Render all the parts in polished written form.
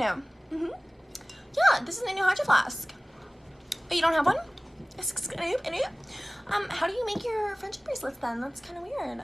know. Yeah, this is a new hydro flask. Oh, you don't have one? How do you make your friendship bracelets then? That's kind of weird.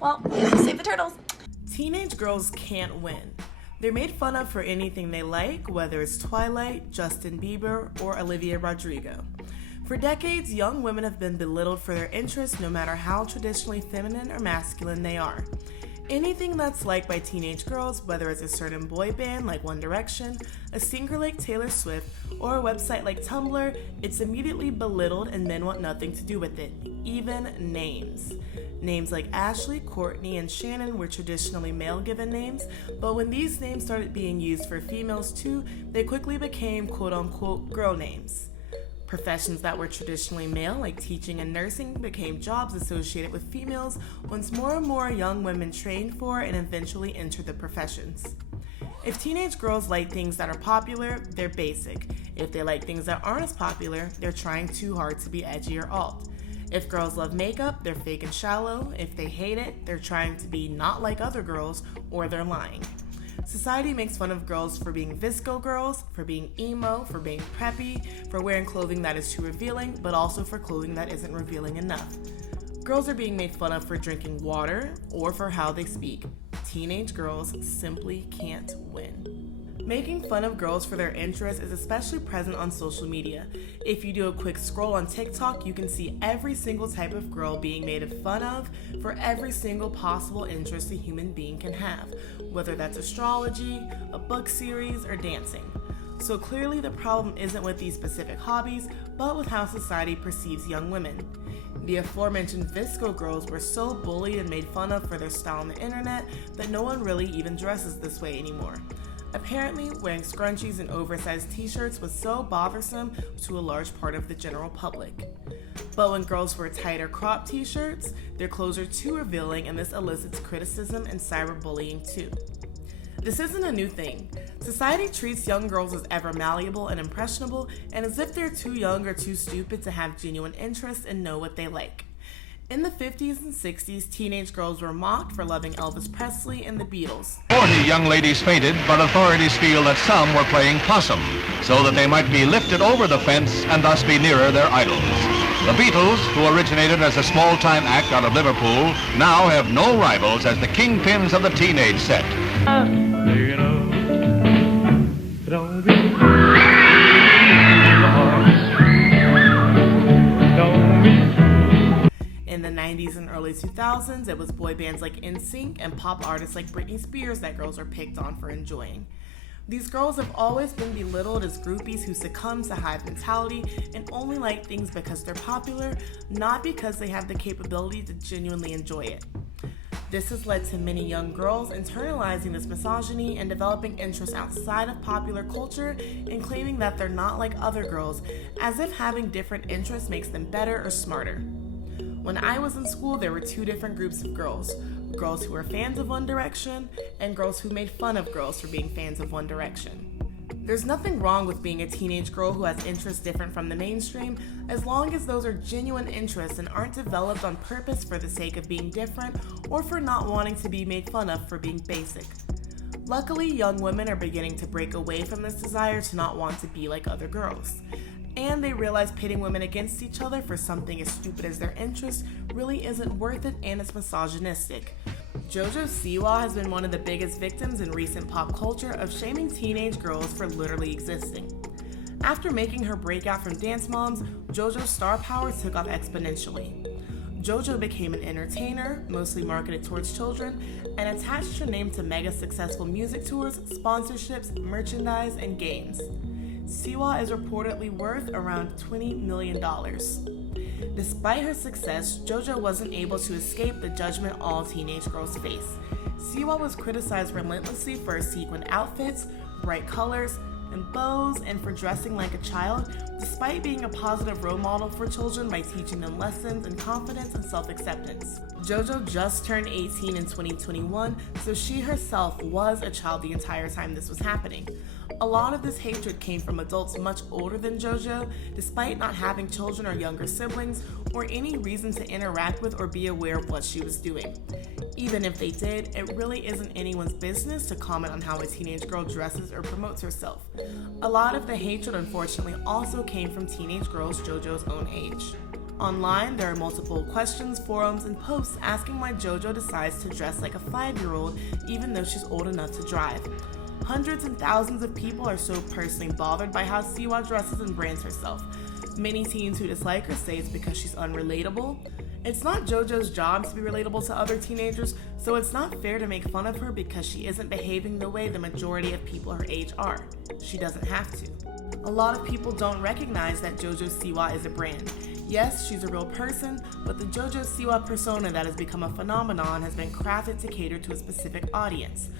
Well, save the turtles. Teenage girls can't win. They're made fun of for anything they like, whether it's Twilight, Justin Bieber, or Olivia Rodrigo. For decades, young women have been belittled for their interests no matter how traditionally feminine or masculine they are. Anything that's liked by teenage girls, whether it's a certain boy band like One Direction, a singer like Taylor Swift, or a website like Tumblr, it's immediately belittled and men want nothing to do with it. Even names. Names like Ashley, Courtney, and Shannon were traditionally male-given names, but when these names started being used for females too, they quickly became quote-unquote girl names. Professions that were traditionally male, like teaching and nursing, became jobs associated with females once more and more young women trained for and eventually entered the professions. If teenage girls like things that are popular, they're basic. If they like things that aren't as popular, they're trying too hard to be edgy or alt. If girls love makeup, they're fake and shallow. If they hate it, they're trying to be not like other girls, or they're lying. Society makes fun of girls for being visco girls, for being emo, for being preppy, for wearing clothing that is too revealing, but also for clothing that isn't revealing enough. Girls are being made fun of for drinking water or for how they speak. Teenage girls simply can't win. Making fun of girls for their interests is especially present on social media. If you do a quick scroll on TikTok, you can see every single type of girl being made fun of for every single possible interest a human being can have, whether that's astrology, a book series, or dancing. So clearly the problem isn't with these specific hobbies, but with how society perceives young women. The aforementioned visco girls were so bullied and made fun of for their style on the internet that no one really even dresses this way anymore. Apparently, wearing scrunchies and oversized t-shirts was so bothersome to a large part of the general public. But when girls wear tighter crop t-shirts, their clothes are too revealing, and this elicits criticism and cyberbullying too. This isn't a new thing. Society treats young girls as ever malleable and impressionable, and as if they're too young or too stupid to have genuine interests and know what they like. In the 50s and 60s, teenage girls were mocked for loving Elvis Presley and the Beatles. 40 young ladies fainted, but authorities feel that some were playing possum, so that they might be lifted over the fence and thus be nearer their idols. The Beatles, who originated as a small-time act out of Liverpool, now have no rivals as the kingpins of the teenage set. In the 90s and early 2000s, it was boy bands like NSYNC and pop artists like Britney Spears that girls are picked on for enjoying. These girls have always been belittled as groupies who succumb to hive mentality and only like things because they're popular, not because they have the capability to genuinely enjoy it. This has led to many young girls internalizing this misogyny and developing interests outside of popular culture and claiming that they're not like other girls, as if having different interests makes them better or smarter. When I was in school, there were two different groups of girls. Girls who were fans of One Direction and girls who made fun of girls for being fans of One Direction. There's nothing wrong with being a teenage girl who has interests different from the mainstream, as long as those are genuine interests and aren't developed on purpose for the sake of being different or for not wanting to be made fun of for being basic. Luckily, young women are beginning to break away from this desire to not want to be like other girls. And they realize pitting women against each other for something as stupid as their interests really isn't worth it, and it's misogynistic. JoJo Siwa has been one of the biggest victims in recent pop culture of shaming teenage girls for literally existing. After making her breakout from Dance Moms, JoJo's star power took off exponentially. JoJo became an entertainer, mostly marketed towards children, and attached her name to mega successful music tours, sponsorships, merchandise, and games. Siwa is reportedly worth around $20 million. Despite her success, JoJo wasn't able to escape the judgment all teenage girls face. Siwa was criticized relentlessly for her sequined outfits, bright colors, and bows, and for dressing like a child, despite being a positive role model for children by teaching them lessons in confidence and self-acceptance. JoJo just turned 18 in 2021, so she herself was a child the entire time this was happening. A lot of this hatred came from adults much older than JoJo, despite not having children or younger siblings, or any reason to interact with or be aware of what she was doing. Even if they did, it really isn't anyone's business to comment on how a teenage girl dresses or promotes herself. A lot of the hatred, unfortunately, also came from teenage girls JoJo's own age. Online, there are multiple questions, forums, and posts asking why JoJo decides to dress like a 5-year-old even though she's old enough to drive. Hundreds and thousands of people are so personally bothered by how Siwa dresses and brands herself. Many teens who dislike her say it's because she's unrelatable. It's not JoJo's job to be relatable to other teenagers, so it's not fair to make fun of her because she isn't behaving the way the majority of people her age are. She doesn't have to. A lot of people don't recognize that JoJo Siwa is a brand. Yes, she's a real person, but the JoJo Siwa persona that has become a phenomenon has been crafted to cater to a specific audience.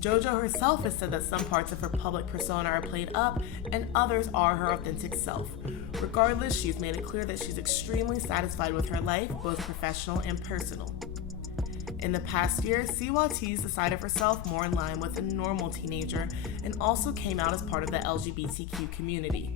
JoJo herself has said that some parts of her public persona are played up and others are her authentic self. Regardless, she's made it clear that she's extremely satisfied with her life, both professional and personal. In the past year, Siwa teased a side of herself more in line with a normal teenager and also came out as part of the LGBTQ community.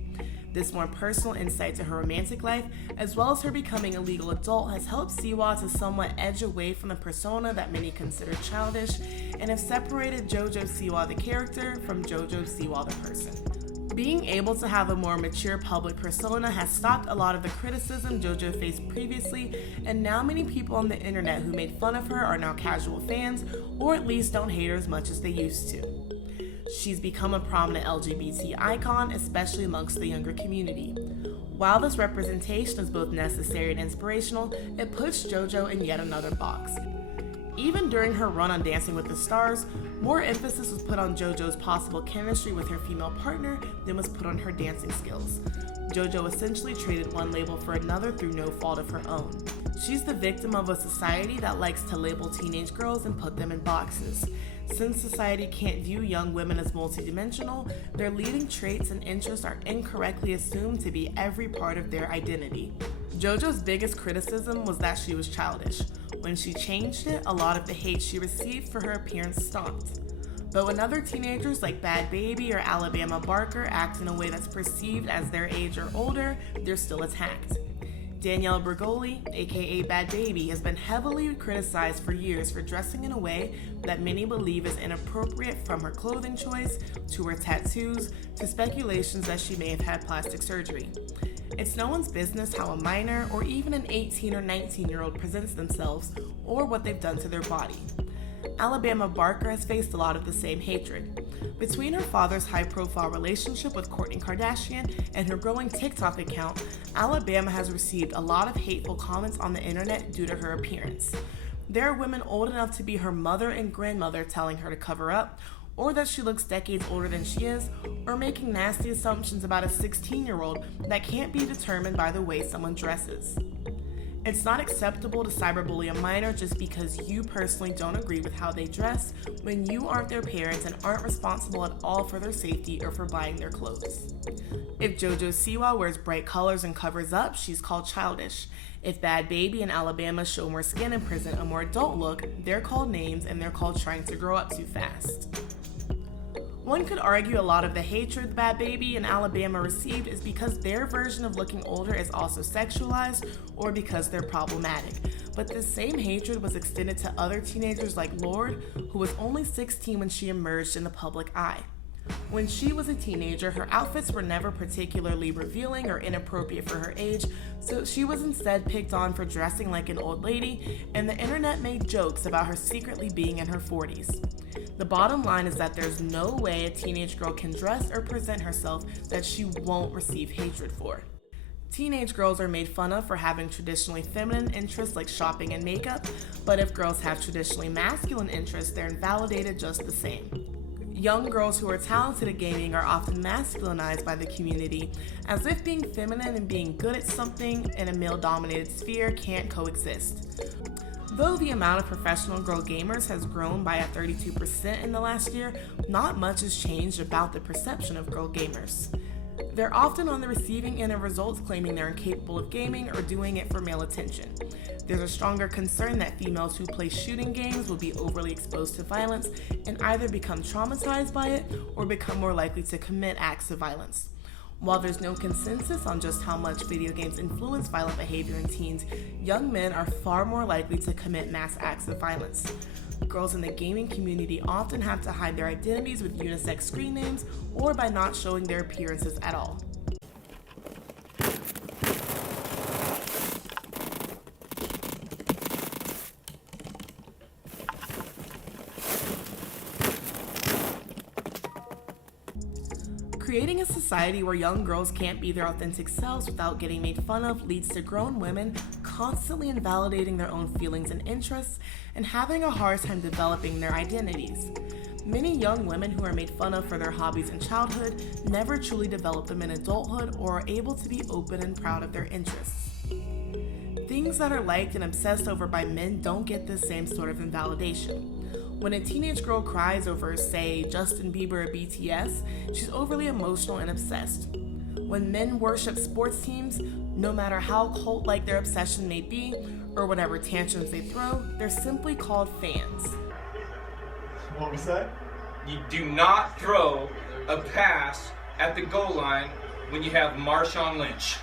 This more personal insight to her romantic life, as well as her becoming a legal adult, has helped Siwa to somewhat edge away from the persona that many consider childish and have separated JoJo Siwa the character from JoJo Siwa the person. Being able to have a more mature public persona has stopped a lot of the criticism JoJo faced previously, and now many people on the internet who made fun of her are now casual fans, or at least don't hate her as much as they used to. She's become a prominent LGBT icon, especially amongst the younger community. While this representation is both necessary and inspirational, it puts JoJo in yet another box. Even during her run on Dancing with the Stars, more emphasis was put on JoJo's possible chemistry with her female partner than was put on her dancing skills. JoJo essentially traded one label for another through no fault of her own. She's the victim of a society that likes to label teenage girls and put them in boxes. Since society can't view young women as multidimensional, their leading traits and interests are incorrectly assumed to be every part of their identity. JoJo's biggest criticism was that she was childish. When she changed it, a lot of the hate she received for her appearance stopped. But when other teenagers like Bad Baby or Alabama Barker act in a way that's perceived as their age or older, they're still attacked. Danielle Bergoli, aka Bad Baby, has been heavily criticized for years for dressing in a way that many believe is inappropriate, from her clothing choice, to her tattoos, to speculations that she may have had plastic surgery. It's no one's business how a minor or even an 18 or 19-year-old presents themselves or what they've done to their body. Alabama Barker has faced a lot of the same hatred. Between her father's high-profile relationship with Kourtney Kardashian and her growing TikTok account, Alabama has received a lot of hateful comments on the internet due to her appearance. There are women old enough to be her mother and grandmother telling her to cover up, or that she looks decades older than she is, or making nasty assumptions about a 16-year-old that can't be determined by the way someone dresses. It's not acceptable to cyberbully a minor just because you personally don't agree with how they dress when you aren't their parents and aren't responsible at all for their safety or for buying their clothes. If JoJo Siwa wears bright colors and covers up, she's called childish. If Bad Baby and Alabama show more skin and present a more adult look, they're called names and they're called trying to grow up too fast. One could argue a lot of the hatred Bad Baby and Alabama received is because their version of looking older is also sexualized, or because they're problematic. But this same hatred was extended to other teenagers like Lorde, who was only 16 when she emerged in the public eye. When she was a teenager, her outfits were never particularly revealing or inappropriate for her age, so she was instead picked on for dressing like an old lady, and the internet made jokes about her secretly being in her 40s. The bottom line is that there's no way a teenage girl can dress or present herself that she won't receive hatred for. Teenage girls are made fun of for having traditionally feminine interests like shopping and makeup, but if girls have traditionally masculine interests, they're invalidated just the same. Young girls who are talented at gaming are often masculinized by the community, as if being feminine and being good at something in a male-dominated sphere can't coexist. Though the amount of professional girl gamers has grown by 32% in the last year, not much has changed about the perception of girl gamers. They're often on the receiving end of results claiming they're incapable of gaming or doing it for male attention. There's a stronger concern that females who play shooting games will be overly exposed to violence and either become traumatized by it or become more likely to commit acts of violence. While there's no consensus on just how much video games influence violent behavior in teens, young men are far more likely to commit mass acts of violence. Girls in the gaming community often have to hide their identities with unisex screen names or by not showing their appearances at all. Creating a society where young girls can't be their authentic selves without getting made fun of leads to grown women constantly invalidating their own feelings and interests and having a hard time developing their identities. Many young women who are made fun of for their hobbies in childhood never truly develop them in adulthood or are able to be open and proud of their interests. Things that are liked and obsessed over by men don't get the same sort of invalidation. When a teenage girl cries over, say, Justin Bieber or BTS, she's overly emotional and obsessed. When men worship sports teams, no matter how cult-like their obsession may be, or whatever tantrums they throw, they're simply called fans. What was that? You do not throw a pass at the goal line when you have Marshawn Lynch.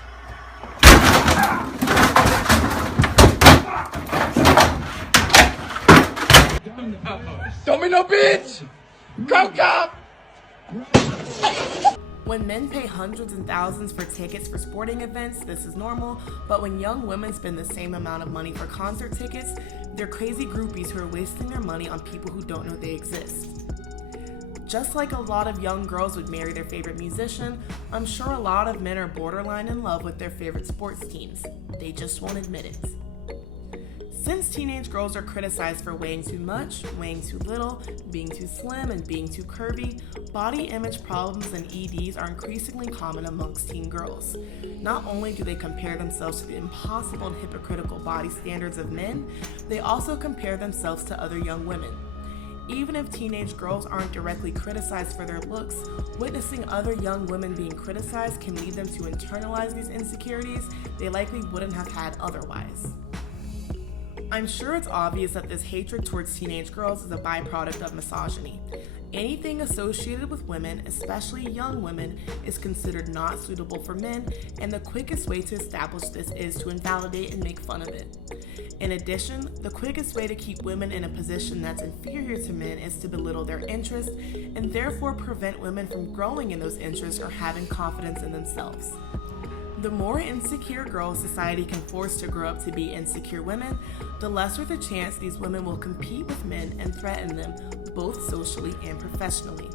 Don't be no bitch! Go, Cop! When men pay hundreds and thousands for tickets for sporting events, this is normal, but when young women spend the same amount of money for concert tickets, they're crazy groupies who are wasting their money on people who don't know they exist. Just like a lot of young girls would marry their favorite musician, I'm sure a lot of men are borderline in love with their favorite sports teams. They just won't admit it. Since teenage girls are criticized for weighing too much, weighing too little, being too slim, and being too curvy, body image problems and EDs are increasingly common amongst teen girls. Not only do they compare themselves to the impossible and hypocritical body standards of men, they also compare themselves to other young women. Even if teenage girls aren't directly criticized for their looks, witnessing other young women being criticized can lead them to internalize these insecurities they likely wouldn't have had otherwise. I'm sure it's obvious that this hatred towards teenage girls is a byproduct of misogyny. Anything associated with women, especially young women, is considered not suitable for men, and the quickest way to establish this is to invalidate and make fun of it. In addition, the quickest way to keep women in a position that's inferior to men is to belittle their interests, and therefore prevent women from growing in those interests or having confidence in themselves. The more insecure girls society can force to grow up to be insecure women, the lesser the chance these women will compete with men and threaten them, both socially and professionally.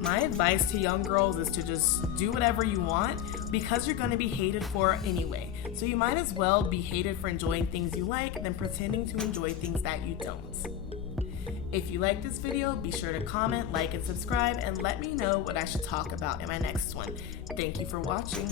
My advice to young girls is to just do whatever you want because you're going to be hated for it anyway. So you might as well be hated for enjoying things you like than pretending to enjoy things that you don't. If you like this video, be sure to comment, like, and subscribe, and let me know what I should talk about in my next one. Thank you for watching.